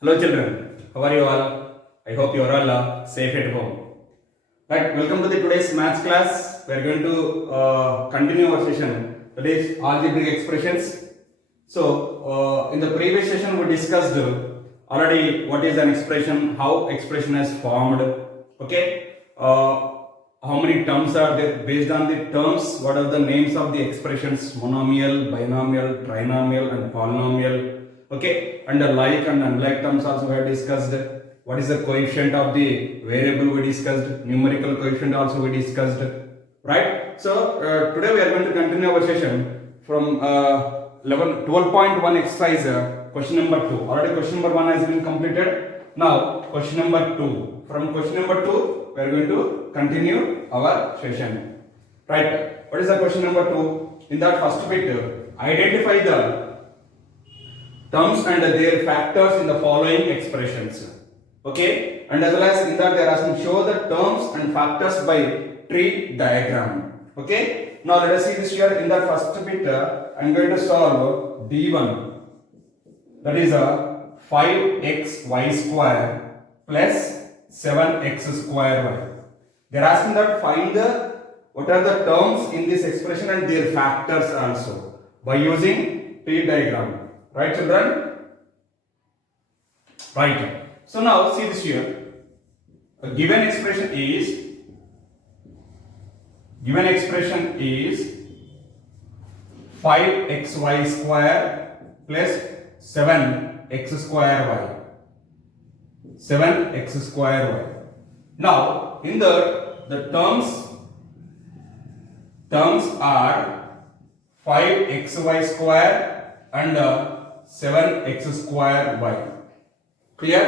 Hello children, how are you all? I hope you are all safe at home. Right, welcome to the today's maths class. We are going to continue our session, that is algebraic expressions. So, in the previous session we discussed already what is an expression, how expression is formed, okay, how many terms are there, based on the terms, what are the names of the expressions, monomial, binomial, trinomial and polynomial, okay, and the like and unlike terms also we have discussed. What is the coefficient of the variable we discussed, numerical coefficient also we discussed, right? So today we are going to continue our session from 12.1 exercise, question number 2. Already question number 1 has been completed. Now question number 2. From question number 2 we are going to continue our session, right? What is the question number 2? In that first bit, identify the terms and their factors in the following expressions. Okay, and as well as in that they are asking show the terms and factors by tree diagram. Okay, now let us see this here. In the first bit, I am going to solve d1, that is a 5xy square plus 7x square y. They are asking that find the what are the terms in this expression and their factors also by using tree diagram. Right, children? Right. So now see this here. A given expression is 5xy square plus 7x square y. 7x square y. Now in the terms are 5xy square and 7x square y. Clear?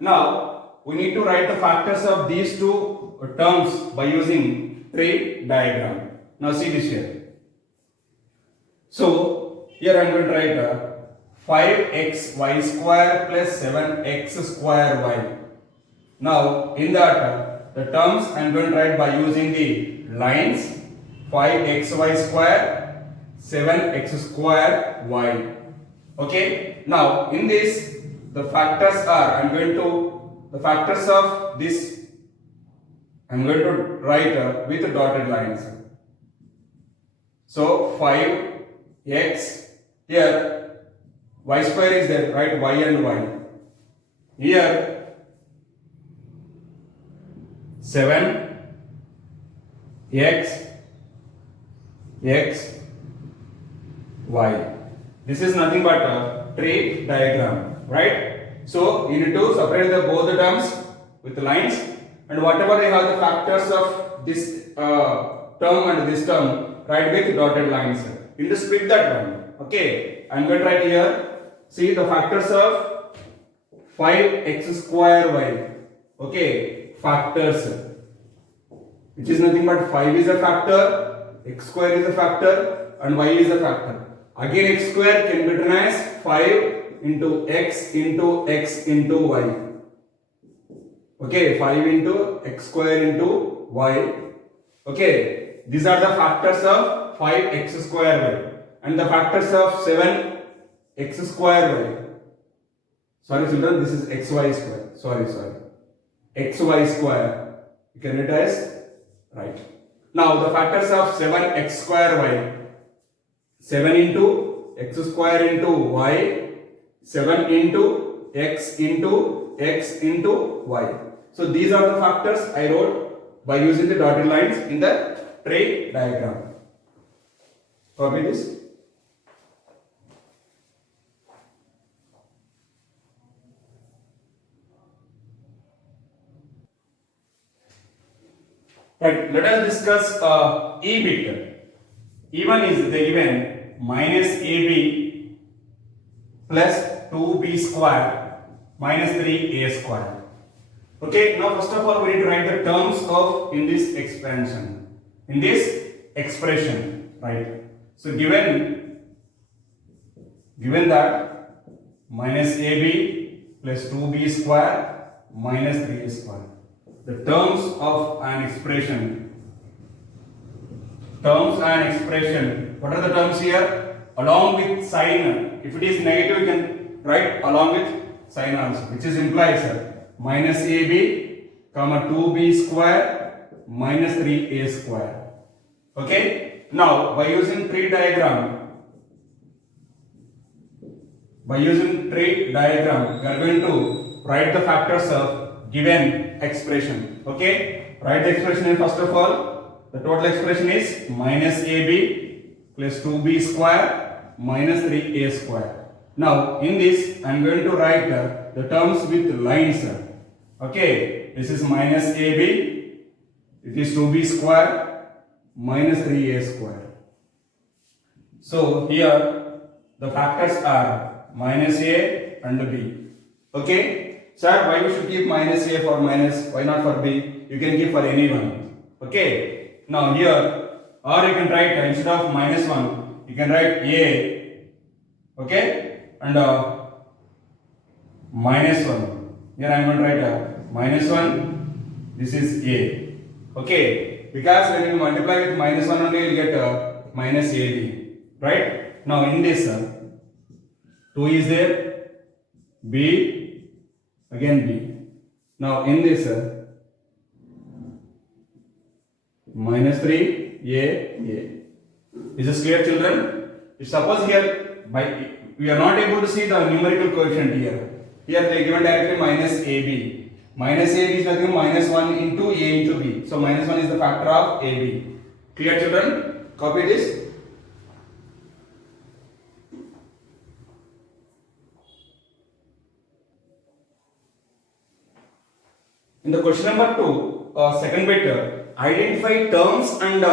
Now we need to write the factors of these two terms by using tree diagram. Now see this here. So here I am going to write 5xy square plus 7x square y. Now in that the terms I am going to write by using the lines 5xy square 7x square y. Okay. Now in this the factors are the factors of this I am going to write with dotted lines. So 5x, here y square is there, right? Y and y. Here 7 x y. This is nothing but a tree diagram, right? So you need to separate both the terms with lines, and whatever they have the factors of this term and this term, write with dotted lines. You need to split that one. Okay, I am going to write here. See the factors of 5x square y. Okay, factors, which is nothing but 5 is a factor, x square is a factor, and y is a factor. Again, x square can be written as 5 into x into x into y. Okay, 5 into x square into y. Okay, these are the factors of 5x square y and the factors of 7x square y. Sorry children, this is xy square. Sorry. xy square. You can write as right. Now the factors of 7x square y. 7 into x square into y. 7 into x into x into y. So these are the factors I wrote by using the dotted lines in the tree diagram. Copy this. Right, let us discuss E bit. E1 is given minus AB plus 2b square minus 3a square. Okay, now first of all we need to write the terms of in this expression, right? So given that minus ab plus 2b square minus 3a square, the terms of an expression, what are the terms here? Along with sign, if it is negative you can write along with sign also, which is implies minus AB comma 2B square minus 3A square. Okay. Now by using tree diagram, we are going to write the factors of given expression. Okay. Write the expression first of all. The total expression is minus AB plus 2B square minus 3A square. Now in this I am going to write the terms with lines. Okay, this is minus AB, it is 2B square minus 3A square. So here the factors are minus A and B. Okay, sir, why we should keep minus A for minus, why not for B? You can keep for anyone. Okay, now here, or you can write instead of minus 1, you can write A. Okay, and minus 1. Here I am going to write minus 1. This is A. Okay, because when you multiply with minus 1 only, you will get minus AB. Right? Now in this, 2 is there, B, again B. Now in this, minus 3, A. Is this clear, children? If suppose here, we are not able to see the numerical coefficient here. Here they given directly minus AB. Minus AB is nothing minus 1 into A into B. So minus 1 is the factor of AB. Clear, children? Copy this. In the question number 2, second bit, identify terms and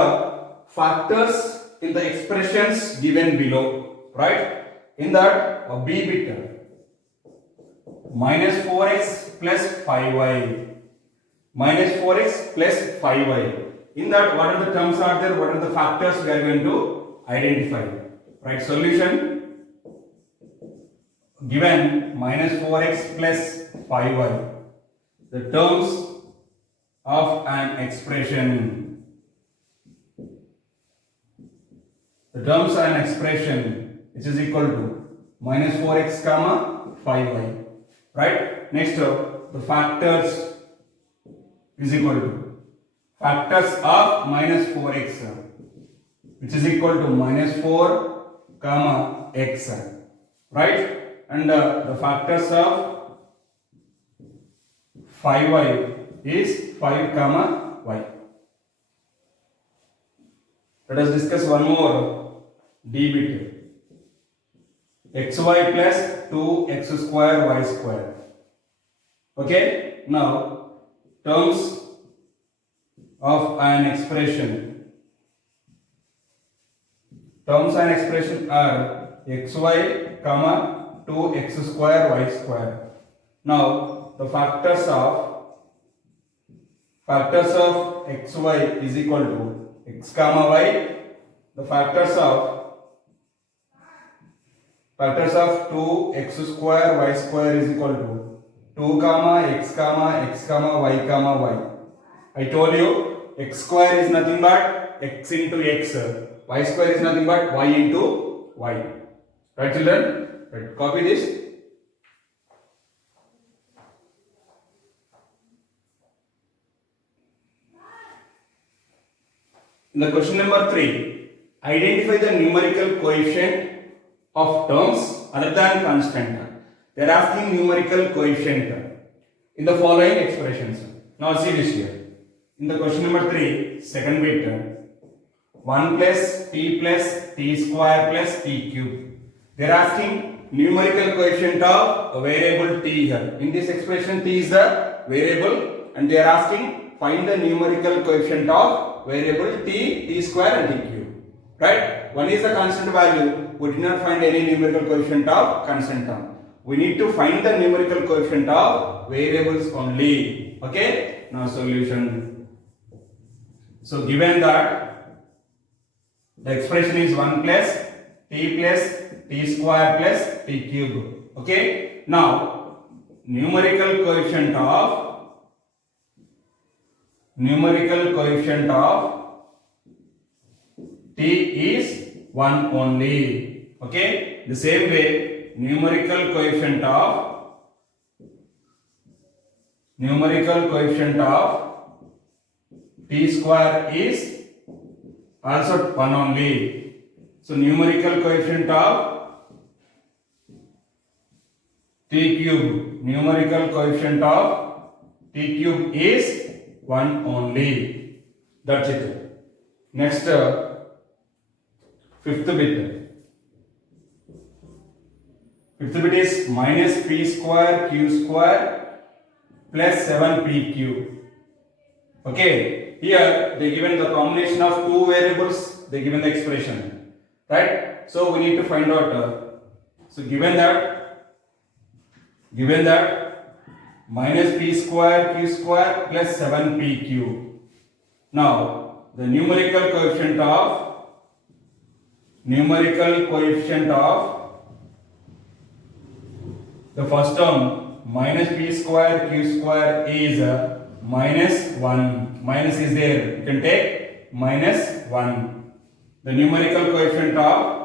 factors in the expressions given below. Right? In that, B bit, minus 4x plus 5y. Minus 4x plus 5y. In that, what are the terms are there? What are the factors we are going to identify? Right? Solution, given minus 4x plus 5y. The terms of an expression. The terms of an expression which is equal to minus 4x comma 5y. Right? Next, the factors is equal to factors of minus 4x, which is equal to minus 4 comma x. Right? And the factors of 5y is 5 comma y. Let us discuss one more d bit. xy plus 2x square y square. Okay, now terms of an expression. Terms of an expression are xy comma 2x square y square. Now the factors of xy is equal to x comma y. The factors of 2x square y square is equal to 2 comma x comma y comma y. I told you x square is nothing but x into x. Y square is nothing but y into y. Right, children? Right. Copy this. In the question number 3, identify the numerical coefficient of terms other than constant. They are asking numerical coefficient in the following expressions. Now see this here. In the question number 3, second bit, 1 plus t square plus t cube. They are asking numerical coefficient of a variable t here. In this expression, t is the variable, and they are asking find the numerical coefficient of variable t square and t cube. Right? One is the constant value. We did not find any numerical coefficient of constant term. We need to find the numerical coefficient of variables only. Okay? Now solution. So given that the expression is 1 plus t square plus t cube. Okay? Now numerical coefficient of t is 1 only. Okay? The same way numerical coefficient of numerical coefficient of t square is also 1 only. So numerical coefficient of t cube, numerical coefficient of t cube is 1 only. That's it. Next, fifth bit. Fifth bit is minus p square q square plus 7pq. Okay, here they given the combination of two variables, they given the expression, right? So we need to find out. So given that minus p square q square plus 7pq. Now the numerical coefficient of the first term minus p square q square is minus 1. Minus is there. You can take minus 1. The numerical coefficient of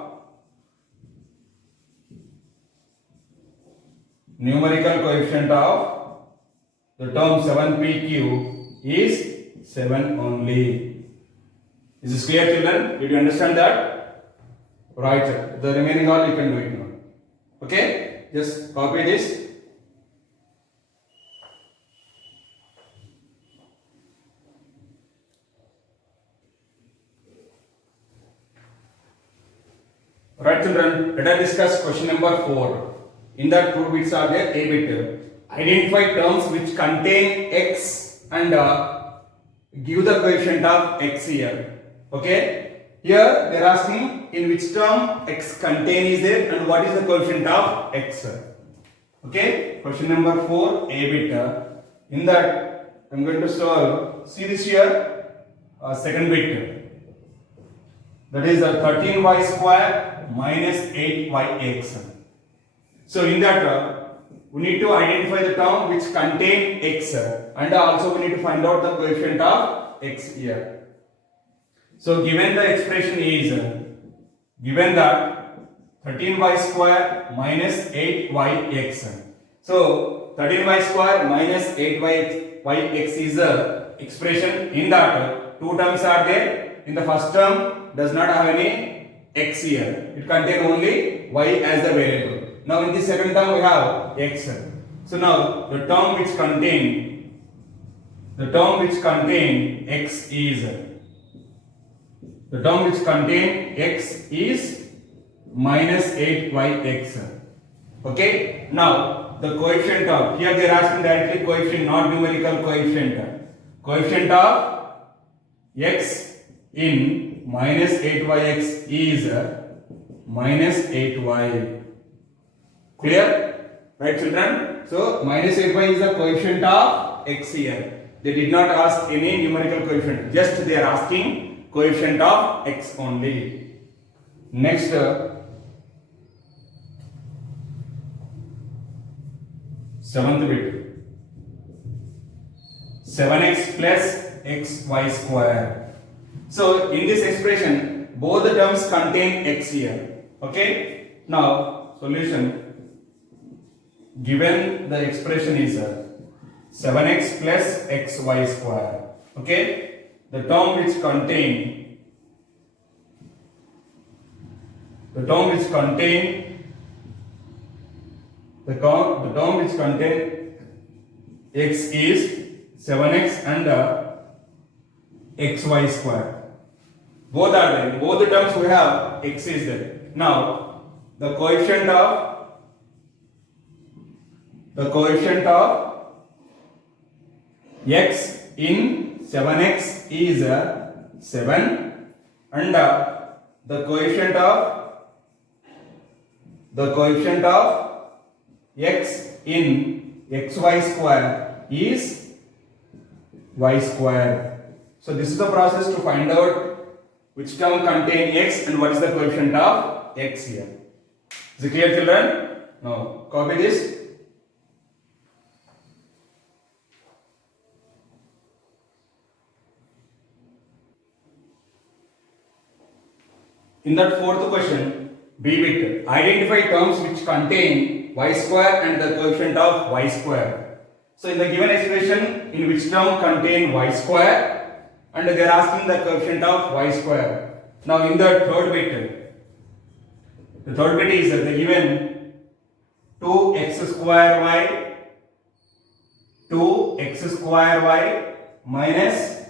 the term 7pq is 7 only. Is this clear, children? Did you understand that? Right. The remaining all you can do it now. Okay? Just copy this. Right, children, let us discuss question number 4. In that two bits are there, a bit. Identify terms which contain x and give the coefficient of x here. Okay? Here they are asking in which term x contain is there and what is the coefficient of x. Okay? Question number 4, a bit. In that I am going to solve. See this here, second bit. That is 13y square minus 8yx. So in that we need to identify the term which contain x and also we need to find out the coefficient of x here. So given the expression is given that 13y square minus 8yx. So 13y square minus 8yx is the expression. In that two terms are there. In the first term does not have any x here. It contains only y as the variable. Now in the second term we have x. So now the term which contain x is minus 8yx. Okay. Now the coefficient of, here they are asking directly coefficient, not numerical coefficient. Coefficient of x in minus 8yx is minus 8y. Clear? Right, children? So minus 8y is the coefficient of x here. They did not ask any numerical coefficient. Just they are asking coefficient of x only. Next, seventh bit. 7x plus xy square. So in this expression, both the terms contain x here. Okay. Now solution. Given the expression is 7x plus xy square. Okay. The term which contain x is 7x and xy square. Both are there. Both the terms we have x is there. Now the coefficient of x in 7x is 7 and the coefficient of x in xy square is y square. So this is the process to find out which term contain x and what is the coefficient of x here. Is it clear, children? Now copy this. In that fourth question, B bit, identify terms which contain y square and the coefficient of y square. So in the given expression, in which term contain y square, and they are asking the coefficient of y square. Now in the third bit is the given 2x square y minus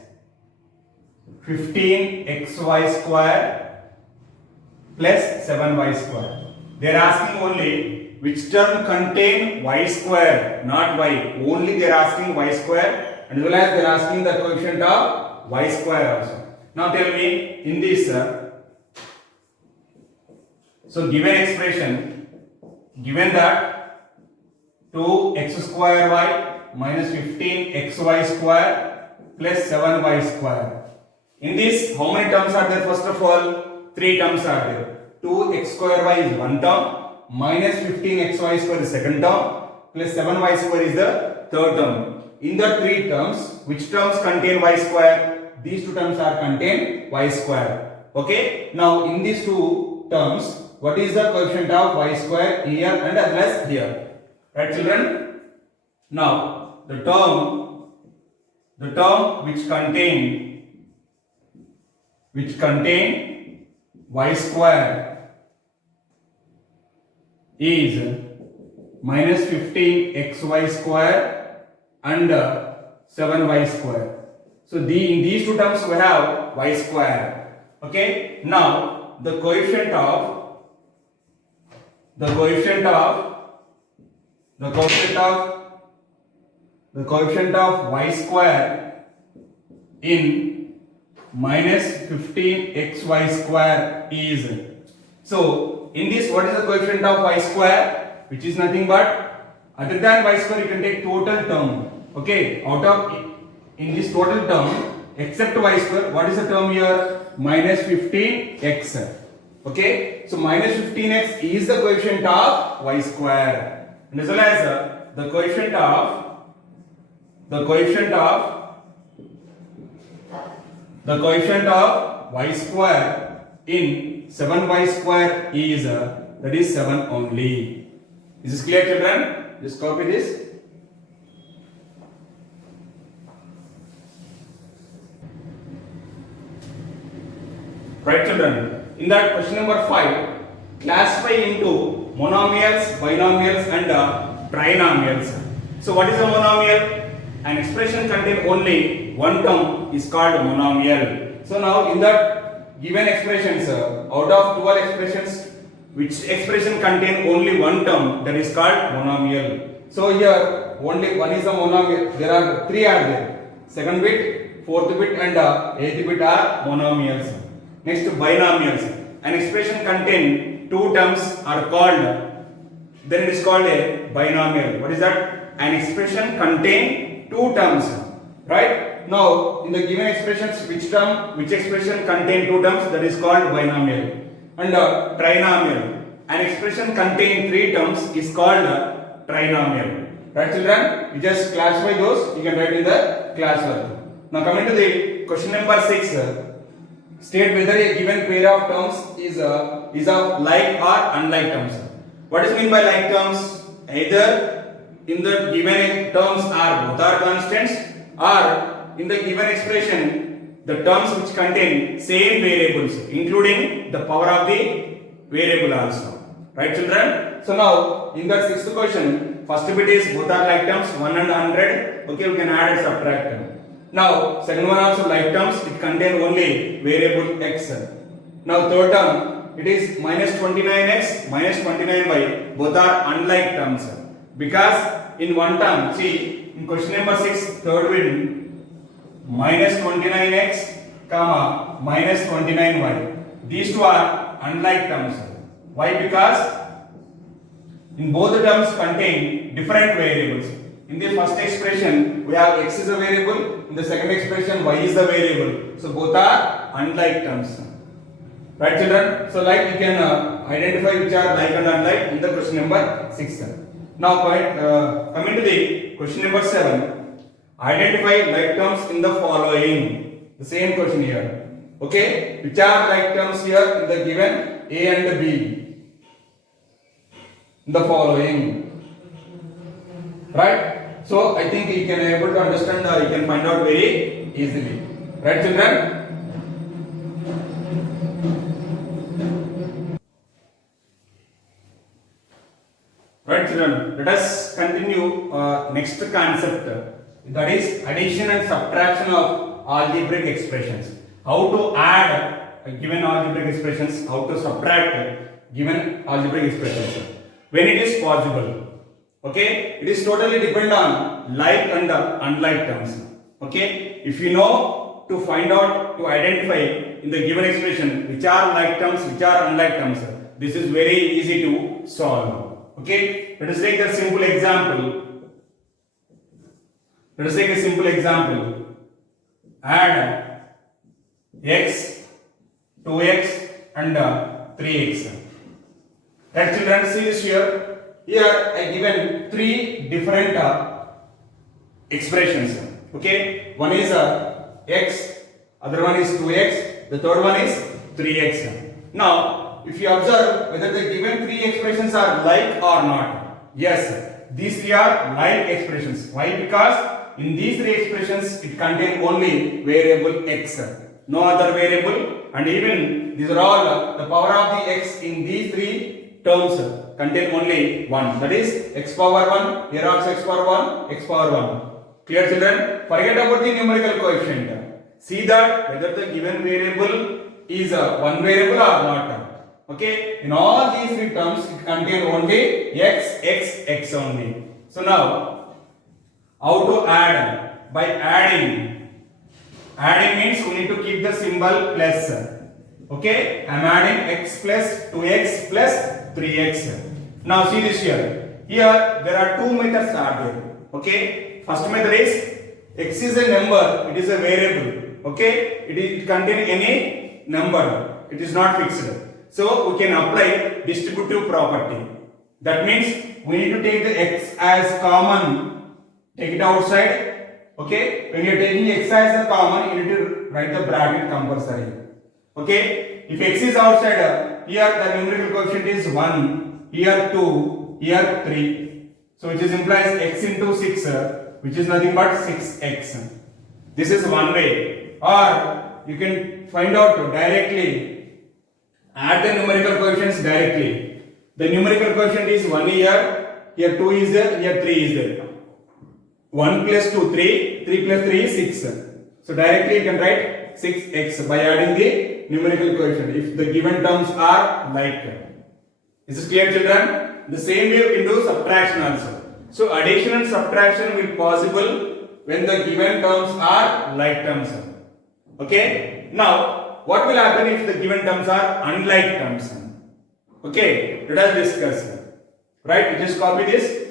15xy square plus 7y square. They are asking only which term contain y square, not y. Only they are asking y square, and as well as they are asking the coefficient of y square also. Now tell me in this, so given expression, given that 2x square y minus 15xy square plus 7y square. In this, how many terms are there? First of all, 3 terms are there. 2x square y is one term, minus 15xy square is second term, plus 7y square is the third term. In the 3 terms, which terms contain y square? These 2 terms are contain y square. Okay. Now in these 2 terms, what is the coefficient of y square here and as well as here? Right, children? Now the term which contain y square is minus 15xy square and 7y square. So in these 2 terms we have y square. Okay. Now the coefficient of y square in minus 15xy square is, so in this, what is the coefficient of y square? Which is nothing but, other than y square you can take total term. Okay, out of in this total term except y square, what is the term here? Minus 15x. Okay, so minus 15x is the coefficient of y square, and as well as the coefficient of y square in 7y square is that is 7 only. Is this clear, children? Just copy this. Right, children? In that question number 5, classify into monomials, binomials and trinomials. So what is a monomial? An expression contain only one term is called monomial. So now in that given expressions, out of 12 expressions, which expression contain only one term, that is called monomial. So here only one is a monomial. There are 3 are there. Second bit, fourth bit and 8th bit are monomials. Next, binomials. An expression contain 2 terms are called, then it is called a binomial. What is that? An expression contain 2 terms. Right? Now in the given expressions, which expression contain 2 terms, that is called binomial. And trinomial. An expression contain 3 terms is called trinomial. Right, children? You just classify those. You can write in the classwork. Now coming to the question number 6. State whether a given pair of terms is of like or unlike terms. What is meant by like terms? Either in the given terms both are constants, or in the given expression the terms which contain same variables, including the power of the variable also. Right, children? So now in that 6th question, first bit is both are like terms, 1 and 100. Okay, we can add and subtract. Now second one also like terms, it contain only variable x. Now third term, it is minus 29x minus 29y, both are unlike terms, because in one term, see in question number 6, third bit, minus 29x comma minus 29y, these 2 are unlike terms. Why? Because in both the terms contain different variables. In the first expression, we have x is a variable. In the second expression, y is the variable. So both are unlike terms. Right, children? So like you can identify which are like and unlike in the question number 6. Now coming to the question number 7. Identify like terms in the following. The same question here. Okay? Which are like terms here in the given A and B? In the following. Right? So I think you can able to understand or you can find out very easily. Right, children? Right, children, let us continue next concept, that is addition and subtraction of algebraic expressions. How to add given algebraic expressions, how to subtract given algebraic expressions when it is possible. Okay, it is totally depend on like and unlike terms. Okay, if you know to find out, to identify in the given expression which are like terms, which are unlike terms, this is very easy to solve. Okay, let us take a simple example. Let us take a simple example. Add x, 2x and 3x. Right, children, see this here. Here I given three different expressions. Okay, one is x, other one is 2x, the third one is 3x. Now, if you observe whether the given three expressions are like or not, yes, these three are like expressions. Why? Because in these three expressions it contains only variable x, no other variable, and even these are all the power of the x in these three terms contain only 1, that is x power 1, here also x power 1, x power 1. Clear, children? Forget about the numerical coefficient. See that whether the given variable is one variable or not. Okay, in all these three terms it contain only x, x, x only. So now, how to add? By adding. Adding means we need to keep the symbol plus. Okay, I am adding x plus 2x plus 3x. Now see this here. Here there are two methods are there. Okay, first method is x is a number, it is a variable. Okay, it contains any number, it is not fixed. So we can apply distributive property. That means we need to take the x as common, take it outside. Okay, when you are taking x as a common, you need to write the bracket compulsory. Okay, if x is outside, here the numerical coefficient is 1, here 2, here 3. So which is implies x into 6, which is nothing but 6x. This is one way. Or you can find out directly. Add the numerical coefficients directly. The numerical coefficient is 1 here, here 2 is there, here 3 is there. 1 plus 2, 3, 3 plus 3 is 6. So directly you can write 6x by adding the numerical coefficient if the given terms are like. Is this clear, children? The same way you can do subtraction also. So addition and subtraction will be possible when the given terms are like terms. Okay? Now, what will happen if the given terms are unlike terms? Okay, let us discuss. Right, just copy this.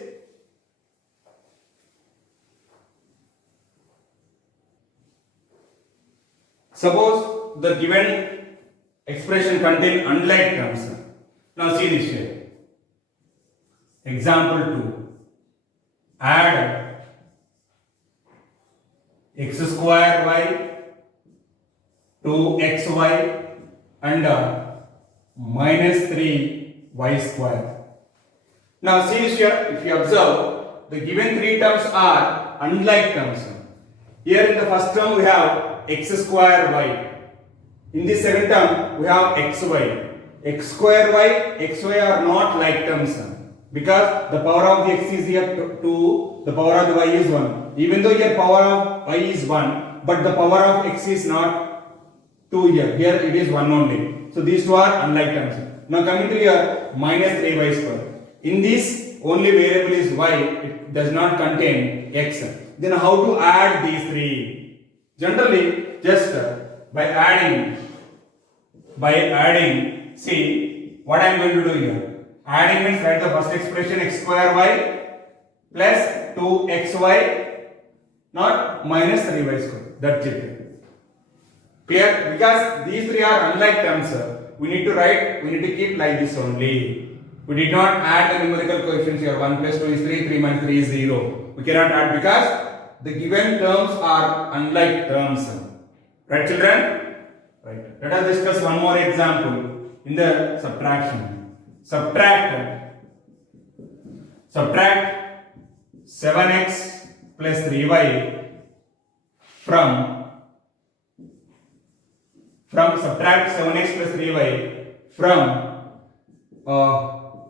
Suppose the given expression contains unlike terms. Now see this here. Example 2. Add x square y 2xy and minus 3y square. Now see this here, if you observe, the given three terms are unlike terms. Here in the first term we have x square y. In the second term we have xy. X square y, xy are not like terms because the power of the x is here 2, the power of the y is 1. Even though here power of y is 1, but the power of x is not 2 here. Here it is 1 only. So these two are unlike terms. Now coming to here, minus 3y square. In this only variable is y, it does not contain x. Then how to add these three? Generally, just by adding, see what I am going to do here. Adding means write the first expression x square y plus 2xy, not minus 3y square. That's it. Clear? Because these three are unlike terms, we need to keep like this only. We did not add the numerical coefficients here. 1 plus 2 is 3, 3 minus 3 is 0. We cannot add because the given terms are unlike terms. Right, children? Right. Let us discuss one more example in the subtraction. Subtract 7x plus 3y from subtract 7x plus 3y from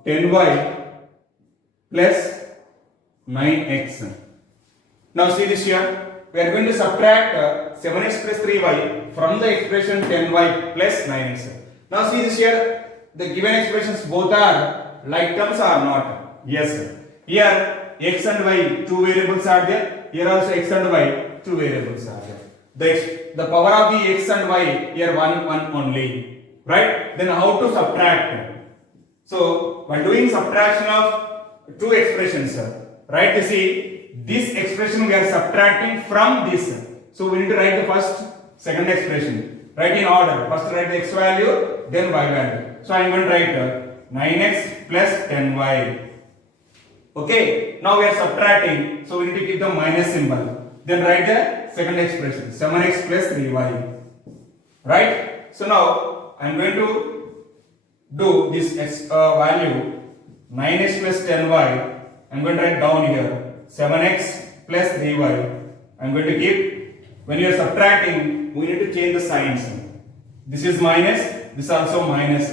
10y plus 9x. Now see this here. We are going to subtract 7x plus 3y from the expression 10y plus 9x. Now see this here. The given expressions both are like terms or not? Yes, sir. Here x and y two variables are there. Here also x and y two variables are there. The power of the x and y here 1 only. Right? Then how to subtract? So while doing subtraction of two expressions, right? You see this expression we are subtracting from this. So we need to write the first, second expression. Write in order. First write the x value, then y value. So I am going to write 9x plus 10y. Okay. Now we are subtracting. So we need to keep the minus symbol. Then write the second expression 7x plus 3y. Right. So now I am going to do this x value 9x plus 10y. I am going to write down here 7x plus 3y. I am going to keep, when you are subtracting, we need to change the signs. This is minus, this is also minus.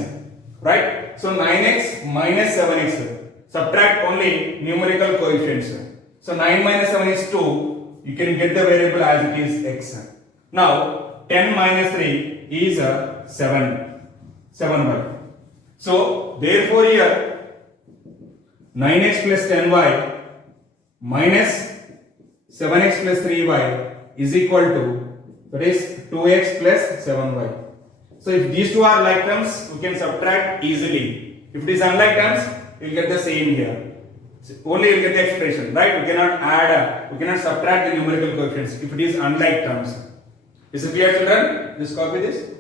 Right? So 9x minus 7x. Subtract only numerical coefficients. So 9 minus 7 is 2. You can get the variable as it is x. Now 10 minus 3 is 7y. So therefore here 9x plus 10y minus 7x plus 3y is equal to, that is 2x plus 7y. So if these two are like terms, we can subtract easily. If it is unlike terms, you will get the same here. So only you will get the expression, right? We cannot add, we cannot subtract the numerical coefficients if it is unlike terms. Is it clear, children? Just copy this.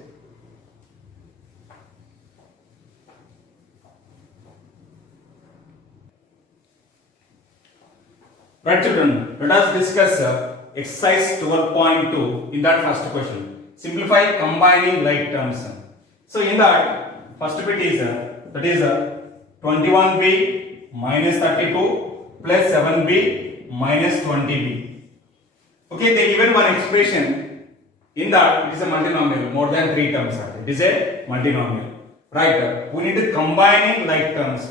Right, children, let us discuss exercise 12.2 in that first question. Simplify combining like terms. So in that first bit is that is 21b minus 32 plus 7b minus 20b. Okay, they given one expression. In that it is a multinomial, more than 3 terms. It is a multinomial. Right? We need to combining like terms.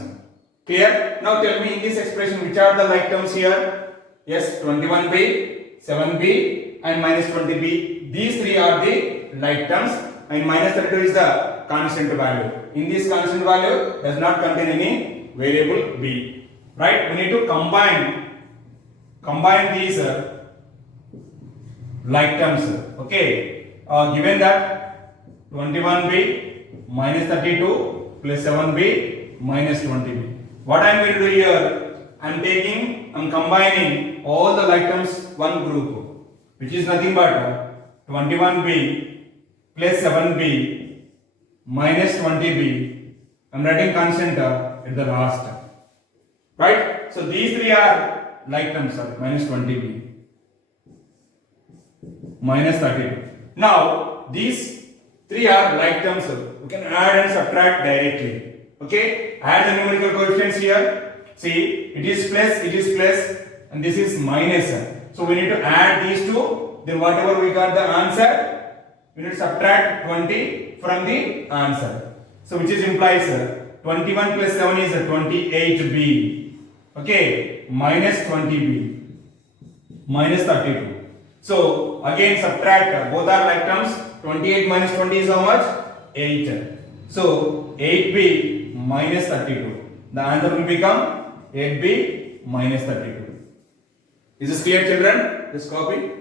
Clear? Now tell me in this expression which are the like terms here? Yes, 21b, 7b and minus 20b. These three are the like terms and minus 32 is the constant value. In this constant value does not contain any variable b. Right? We need to combine these like terms. Okay. Given that 21b minus 32 plus 7b minus 20b. What I am going to do here, I am combining all the like terms one group, which is nothing but 21b plus 7b minus 20b. I am writing constant at the last. Right? So these three are like terms, minus 20b, minus 32. Now these three are like terms. We can add and subtract directly. Okay, add the numerical coefficients here. See, it is plus, and this is minus. So we need to add these two. Then whatever we got the answer, we need to subtract 20 from the answer. So which is implies 21 plus 7 is 28b. Okay, minus 20b, minus 32. So again subtract, both are like terms. 28 minus 20 is how much? 8. So 8b minus 32. The answer will become 8b minus 32. Is this clear, children? Just copy.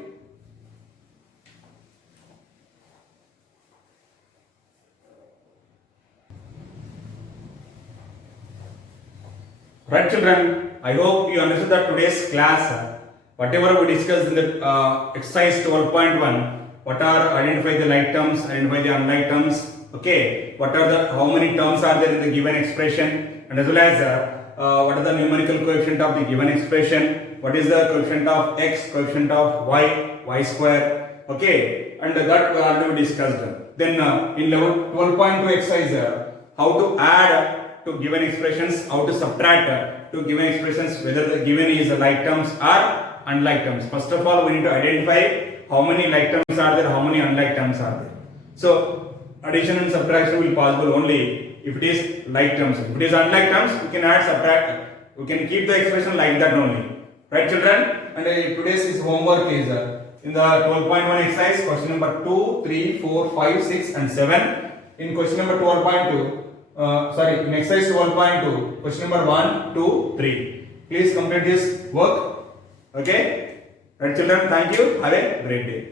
Right, children? I hope you understood that today's class, whatever we discussed in the exercise 12.1, what are identify the like terms, identify the unlike terms. Okay, what are the, how many terms are there in the given expression, and as well as what are the numerical coefficient of the given expression, what is the coefficient of x, coefficient of y square. Okay, and that we already discussed. Then in level 12.2 exercise, how to add to given expressions, how to subtract to given expressions, whether the given is like terms or unlike terms. First of all, we need to identify how many like terms are there, how many unlike terms are there. So addition and subtraction will be possible only if it is like terms. If it is unlike terms, we can add, subtract, we can keep the expression like that only. Right, children? And today's homework is in the 12.1 exercise, question number 2, 3, 4, 5, 6 and 7. In question number 12.2, in exercise 12.2, question number 1, 2, 3. Please complete this work. Okay? Right, children? Thank you. Have a great day.